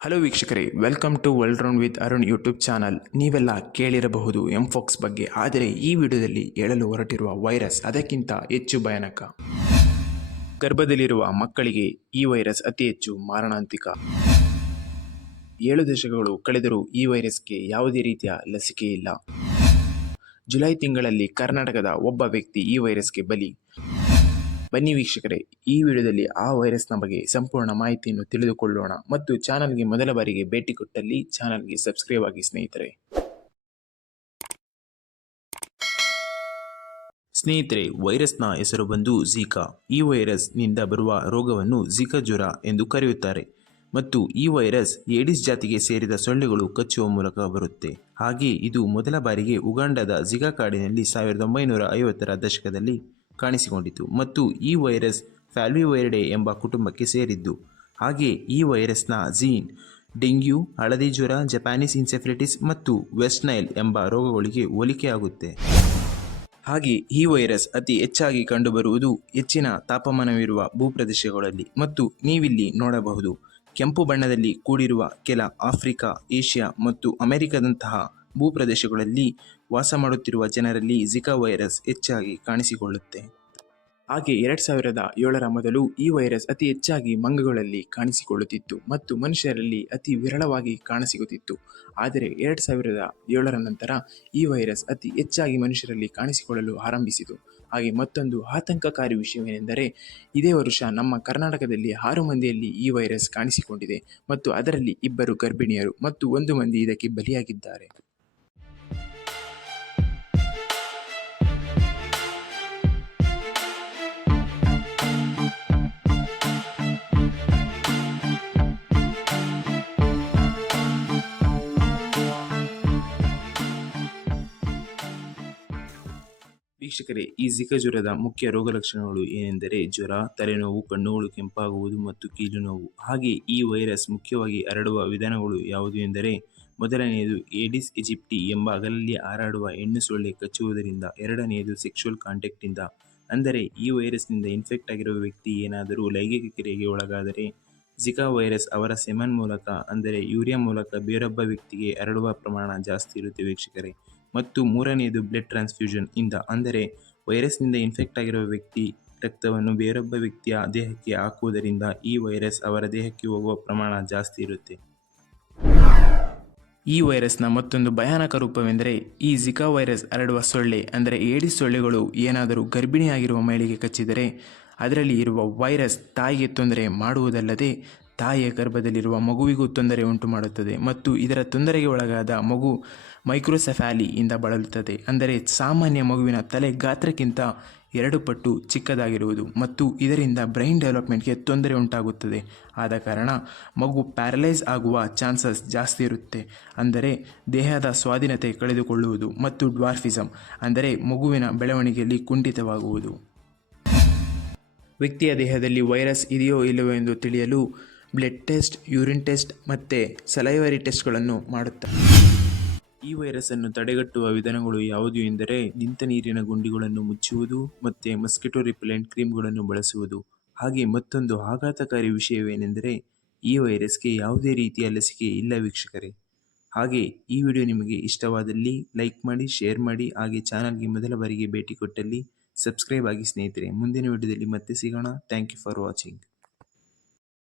Hello ವೀಕ್ಷಕರೇ, welcome to world round with Arun YouTube channel. ನೀವೆಲ್ಲ ಕೇಳಿರಬಹುದು ಎಂಫಾಕ್ಸ್ ಬಗ್ಗೆ, ಆದರೆ ಈ ವಿಡಿಯೋದಲ್ಲಿ ಹೇಳಲು ಹೊರಟಿರುವ ವೈರಸ್ ಅದಕ್ಕಿಂತ ಹೆಚ್ಚು ಭಯಾನಕ. ಗರ್ಭದಲ್ಲಿರುವ ಮಕ್ಕಳಿಗೆ ಈ ವೈರಸ್ ಅತಿ ಹೆಚ್ಚು ಮಾರಣಾಂತಿಕ. 7 ದಶಕಗಳು ಕಳೆದರೂ ಈ ವೈರಸ್ಗೆ ಯಾವುದೇ ರೀತಿಯ ಲಸಿಕೆ ಇಲ್ಲ. ಜುಲೈ ತಿಂಗಳಲ್ಲಿ ಕರ್ನಾಟಕದ ಒಬ್ಬ ವ್ಯಕ್ತಿ ಈ ವೈರಸ್ಗೆ ಬಲಿ. ಬನ್ನಿ ವೀಕ್ಷಕರೇ, ಈ ವಿಡಿಯೋದಲ್ಲಿ ಆ ವೈರಸ್ನ ಬಗ್ಗೆ ಸಂಪೂರ್ಣ ಮಾಹಿತಿಯನ್ನು ತಿಳಿದುಕೊಳ್ಳೋಣ. ಮತ್ತು ಚಾನಲ್ಗೆ ಮೊದಲ ಬಾರಿಗೆ ಭೇಟಿ ಕೊಟ್ಟಲ್ಲಿ ಚಾನಲ್ಗೆ ಸಬ್ಸ್ಕ್ರೈಬ್ ಆಗಿ ಸ್ನೇಹಿತರೆ, ವೈರಸ್ನ ಹೆಸರು ಬಂದು ಝಿಕಾ. ಈ ವೈರಸ್ ನಿಂದ ಬರುವ ರೋಗವನ್ನು ಝಿಕಾ ಜ್ವರ ಎಂದು ಕರೆಯುತ್ತಾರೆ. ಮತ್ತು ಈ ವೈರಸ್ ಏಡಿಸ್ ಜಾತಿಗೆ ಸೇರಿದ ಸೊಳ್ಳೆಗಳು ಕಚ್ಚುವ ಮೂಲಕ ಬರುತ್ತೆ. ಹಾಗೆ ಇದು ಮೊದಲ ಬಾರಿಗೆ ಉಗಾಂಡದ ಝಿಕಾ ಕಾಡಿನಲ್ಲಿ 1950ರ ದಶಕದಲ್ಲಿ ಕಾಣಿಸಿಕೊಂಡಿತು. ಮತ್ತು ಈ ವೈರಸ್ ಫ್ಯಾಲ್ವಿವೈರಿಡೆ ಎಂಬ ಕುಟುಂಬಕ್ಕೆ ಸೇರಿದ್ದು. ಹಾಗೆ ಈ ವೈರಸ್ನ ಜೀನ್ ಡೆಂಗ್ಯೂ, ಹಳದಿ ಜ್ವರ, ಜಪಾನೀಸ್ ಇನ್ಸೆಫ್ಲಿಟಿಸ್ ಮತ್ತು ವೆಸ್ಟ್ ನೈಲ್ ಎಂಬ ರೋಗಗಳಿಗೆ ಹೋಲಿಕೆಯಾಗುತ್ತೆ. ಹಾಗೆ ಈ ವೈರಸ್ ಅತಿ ಹೆಚ್ಚಾಗಿ ಕಂಡುಬರುವುದು ಹೆಚ್ಚಿನ ತಾಪಮಾನವಿರುವ ಭೂಪ್ರದೇಶಗಳಲ್ಲಿ. ಮತ್ತು ನೀವಿಲ್ಲಿ ನೋಡಬಹುದು, ಕೆಂಪು ಬಣ್ಣದಲ್ಲಿ ಕೂಡಿರುವ ಕೆಲ ಆಫ್ರಿಕಾ, ಏಷ್ಯಾ ಮತ್ತು ಅಮೆರಿಕದಂತಹ ಭೂಪ್ರದೇಶಗಳಲ್ಲಿ ವಾಸ ಮಾಡುತ್ತಿರುವ ಜನರಲ್ಲಿ ಝಿಕಾ ವೈರಸ್ ಹೆಚ್ಚಾಗಿ ಕಾಣಿಸಿಕೊಳ್ಳುತ್ತೆ. ಹಾಗೆ 2007ರ ಮೊದಲು ಈ ವೈರಸ್ ಅತಿ ಹೆಚ್ಚಾಗಿ ಮಂಗಗಳಲ್ಲಿ ಕಾಣಿಸಿಕೊಳ್ಳುತ್ತಿತ್ತು ಮತ್ತು ಮನುಷ್ಯರಲ್ಲಿ ಅತಿ ವಿರಳವಾಗಿ ಕಾಣಸಿಗುತ್ತಿತ್ತು. ಆದರೆ 2007ರ ನಂತರ ಈ ವೈರಸ್ ಅತಿ ಹೆಚ್ಚಾಗಿ ಮನುಷ್ಯರಲ್ಲಿ ಕಾಣಿಸಿಕೊಳ್ಳಲು ಆರಂಭಿಸಿತು. ಹಾಗೆ ಮತ್ತೊಂದು ಆತಂಕಕಾರಿ ವಿಷಯವೇನೆಂದರೆ, ಇದೇ ವರ್ಷ ನಮ್ಮ ಕರ್ನಾಟಕದಲ್ಲಿ 6 ಮಂದಿಯಲ್ಲಿ ಈ ವೈರಸ್ ಕಾಣಿಸಿಕೊಂಡಿದೆ ಮತ್ತು ಅದರಲ್ಲಿ 2 ಗರ್ಭಿಣಿಯರು ಮತ್ತು 1 ಮಂದಿ ಇದಕ್ಕೆ ಬಲಿಯಾಗಿದ್ದಾರೆ. ವೀಕ್ಷಕರೇ, ಈ ಝಿಕಾ ಜ್ವರದ ಮುಖ್ಯ ರೋಗಲಕ್ಷಣಗಳು ಏನೆಂದರೆ ಜ್ವರ, ತಲೆನೋವು, ಕಣ್ಣುಗಳು ಕೆಂಪಾಗುವುದು ಮತ್ತು ಕೀಲು ನೋವು. ಹಾಗೆ ಈ ವೈರಸ್ ಮುಖ್ಯವಾಗಿ ಹರಡುವ ವಿಧಾನಗಳು ಯಾವುದು ಎಂದರೆ, ಮೊದಲನೆಯದು ಏಡಿಸ್ ಈಜಿಪ್ಟಿ ಎಂಬ ಹಗಲಲ್ಲಿ ಹಾರಾಡುವ ಹೆಣ್ಣು ಸೊಳ್ಳೆ ಕಚ್ಚುವುದರಿಂದ. ಎರಡನೆಯದು ಸೆಕ್ಷುವಲ್ ಕಾಂಟ್ಯಾಕ್ಟಿಂದ, ಅಂದರೆ ಈ ವೈರಸ್ನಿಂದ ಇನ್ಫೆಕ್ಟ್ ಆಗಿರುವ ವ್ಯಕ್ತಿ ಏನಾದರೂ ಲೈಂಗಿಕ ಕ್ರಿಯೆಗೆ ಒಳಗಾದರೆ ಝಿಕಾ ವೈರಸ್ ಅವರ ಸೆಮನ್ ಮೂಲಕ, ಅಂದರೆ ಯೂರಿಯಾ ಮೂಲಕ ಬೇರೊಬ್ಬ ವ್ಯಕ್ತಿಗೆ ಹರಡುವ ಪ್ರಮಾಣ ಜಾಸ್ತಿ ಇರುತ್ತೆ ವೀಕ್ಷಕರೇ. ಮತ್ತು ಮೂರನೆಯದು ಬ್ಲಡ್ ಟ್ರಾನ್ಸ್ಫ್ಯೂಷನ್ ಇಂದ, ಅಂದರೆ ವೈರಸ್ನಿಂದ ಇನ್ಫೆಕ್ಟ್ ಆಗಿರುವ ವ್ಯಕ್ತಿ ರಕ್ತವನ್ನು ಬೇರೊಬ್ಬ ವ್ಯಕ್ತಿಯ ದೇಹಕ್ಕೆ ಹಾಕುವುದರಿಂದ ಈ ವೈರಸ್ ಅವರ ದೇಹಕ್ಕೆ ಹೋಗುವ ಪ್ರಮಾಣ ಜಾಸ್ತಿ ಇರುತ್ತೆ. ಈ ವೈರಸ್ನ ಮತ್ತೊಂದು ಭಯಾನಕ ರೂಪವೆಂದರೆ, ಈ ಝಿಕಾ ವೈರಸ್ ಹರಡುವ ಸೊಳ್ಳೆ, ಅಂದರೆ ಏಡಿಸ್ ಸೊಳ್ಳೆಗಳು ಏನಾದರೂ ಗರ್ಭಿಣಿಯಾಗಿರುವ ಮಹಿಳೆಗೆ ಕಚ್ಚಿದರೆ ಅದರಲ್ಲಿ ಇರುವ ವೈರಸ್ ತಾಯಿಗೆ ತೊಂದರೆ ಮಾಡುವುದಲ್ಲದೆ ತಾಯಿಯ ಗರ್ಭದಲ್ಲಿರುವ ಮಗುವಿಗೂ ತೊಂದರೆ ಉಂಟು ಮಾಡುತ್ತದೆ. ಮತ್ತು ಇದರ ತೊಂದರೆಗೆ ಒಳಗಾದ ಮಗು ಮೈಕ್ರೋಸೆಫಾಲಿ ಇಂದ ಬಳಲುತ್ತದೆ, ಅಂದರೆ ಸಾಮಾನ್ಯ ಮಗುವಿನ ತಲೆ ಗಾತ್ರಕ್ಕಿಂತ 2 ಪಟ್ಟು ಚಿಕ್ಕದಾಗಿರುವುದು. ಮತ್ತು ಇದರಿಂದ ಬ್ರೈನ್ ಡೆವಲಪ್ಮೆಂಟ್ಗೆ ತೊಂದರೆ ಉಂಟಾಗುತ್ತದೆ. ಆದ ಕಾರಣ ಮಗು ಪ್ಯಾರಲೈಸ್ ಆಗುವ ಚಾನ್ಸಸ್ ಜಾಸ್ತಿ ಇರುತ್ತೆ, ಅಂದರೆ ದೇಹದ ಸ್ವಾಧೀನತೆ ಕಳೆದುಕೊಳ್ಳುವುದು. ಮತ್ತು ಡ್ವಾರ್ಫಿಸಮ್, ಅಂದರೆ ಮಗುವಿನ ಬೆಳವಣಿಗೆಯಲ್ಲಿ ಕುಂಠಿತವಾಗುವುದು. ವ್ಯಕ್ತಿಯ ದೇಹದಲ್ಲಿ ವೈರಸ್ ಇದೆಯೋ ಇಲ್ಲವೋ ಎಂದು ತಿಳಿಯಲು ಬ್ಲಡ್ ಟೆಸ್ಟ್, ಯೂರಿನ್ ಟೆಸ್ಟ್ ಮತ್ತು ಸಲೈವರಿ ಟೆಸ್ಟ್ಗಳನ್ನು ಮಾಡುತ್ತಾರೆ. ಈ ವೈರಸ್ಸನ್ನು ತಡೆಗಟ್ಟುವ ವಿಧಾನಗಳು ಯಾವುದು ಎಂದರೆ, ನಿಂತ ನೀರಿನ ಗುಂಡಿಗಳನ್ನು ಮುಚ್ಚುವುದು ಮತ್ತು ಮಸ್ಕಿಟೋ ರಿಪೆಲೆಂಟ್ ಕ್ರೀಮ್ಗಳನ್ನು ಬಳಸುವುದು. ಹಾಗೆ ಮತ್ತೊಂದು ಆಘಾತಕಾರಿ ವಿಷಯವೇನೆಂದರೆ, ಈ ವೈರಸ್ಗೆ ಯಾವುದೇ ರೀತಿಯ ಲಸಿಕೆ ಇಲ್ಲ ವೀಕ್ಷಕರೇ. ಹಾಗೆ ಈ ವಿಡಿಯೋ ನಿಮಗೆ ಇಷ್ಟವಾದಲ್ಲಿ ಲೈಕ್ ಮಾಡಿ, ಶೇರ್ ಮಾಡಿ. ಹಾಗೆ ಚಾನಲ್ಗೆ ಮೊದಲ ಬಾರಿಗೆ ಭೇಟಿ ಕೊಟ್ಟಲ್ಲಿ ಸಬ್ಸ್ಕ್ರೈಬ್ ಆಗಿ ಸ್ನೇಹಿತರೆ. ಮುಂದಿನ ವಿಡಿಯೋದಲ್ಲಿ ಮತ್ತೆ ಸಿಗೋಣ. Thank you for watching.